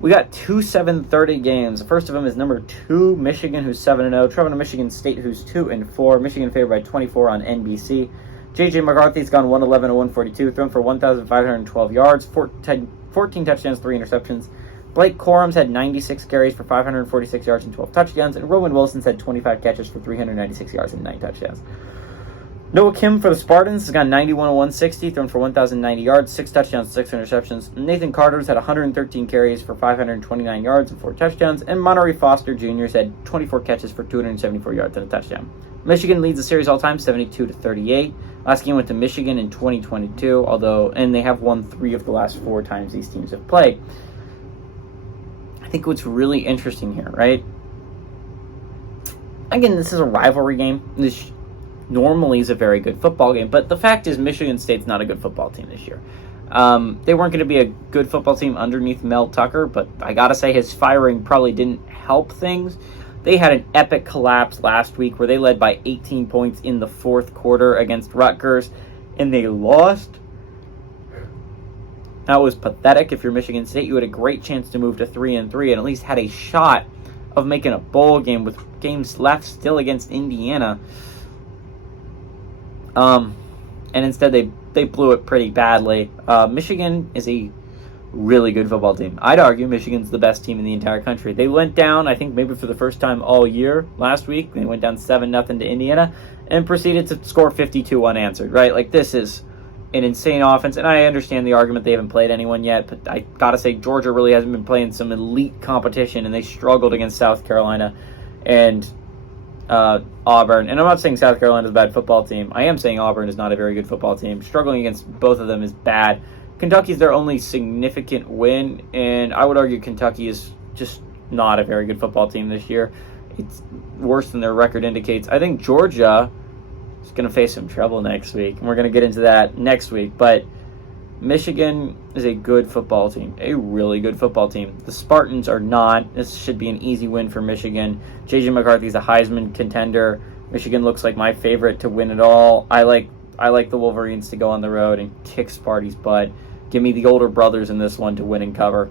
We got two 7:30 games. The first of them is number 2, Michigan, who's 7-0. Traveling to Michigan State, who's 2-4. Michigan favored by 24 on NBC. J.J. McCarthy's gone 111 142, thrown for 1,512 yards, 14 touchdowns, 3 interceptions. Blake Corum's had 96 carries for 546 yards and 12 touchdowns, and Roman Wilson's had 25 catches for 396 yards and 9 touchdowns. Noah Kim for the Spartans has gone 91 160, thrown for 1,090 yards, 6 touchdowns, 6 interceptions. Nathan Carter's had 113 carries for 529 yards and 4 touchdowns, and Monterey Foster Jr.'s had 24 catches for 274 yards and a touchdown. Michigan leads the series all time 72-38. Last game went to Michigan in 2022, and they have won 3 of the last 4 times these teams have played. I think what's really interesting here, right? Again, this is a rivalry game. This normally is a very good football game, but the fact is Michigan State's not a good football team this year. They weren't going to be a good football team underneath Mel Tucker, but I gotta say his firing probably didn't help things. They had an epic collapse last week where they led by 18 points in the 4th quarter against Rutgers, and they lost. That was pathetic. If you're Michigan State, you had a great chance to move to 3-3 and at least had a shot of making a bowl game with games left still against Indiana. And instead they blew it pretty badly. Michigan is a really good football team. I'd argue Michigan's the best team in the entire country. They went down, I think maybe for the first time all year last week. They went down 7-0 to Indiana and proceeded to score 52 unanswered, right? Like, this is an insane offense, and I understand the argument they haven't played anyone yet, but I gotta say Georgia really hasn't been playing some elite competition, and they struggled against South Carolina and Auburn. And I'm not saying South Carolina is a bad football team. I am saying Auburn is not a very good football team. Struggling against both of them is bad. Kentucky's their only significant win, and I would argue Kentucky is just not a very good football team this year. It's worse than their record indicates. I think Georgia is going to face some trouble next week, and we're going to get into that next week. But Michigan is a good football team, a really good football team. The Spartans are not. This should be an easy win for Michigan. J.J. McCarthy's a Heisman contender. Michigan looks like my favorite to win it all. I like the Wolverines to go on the road and kick Sparty's butt. Give me the older brothers in this one to win and cover.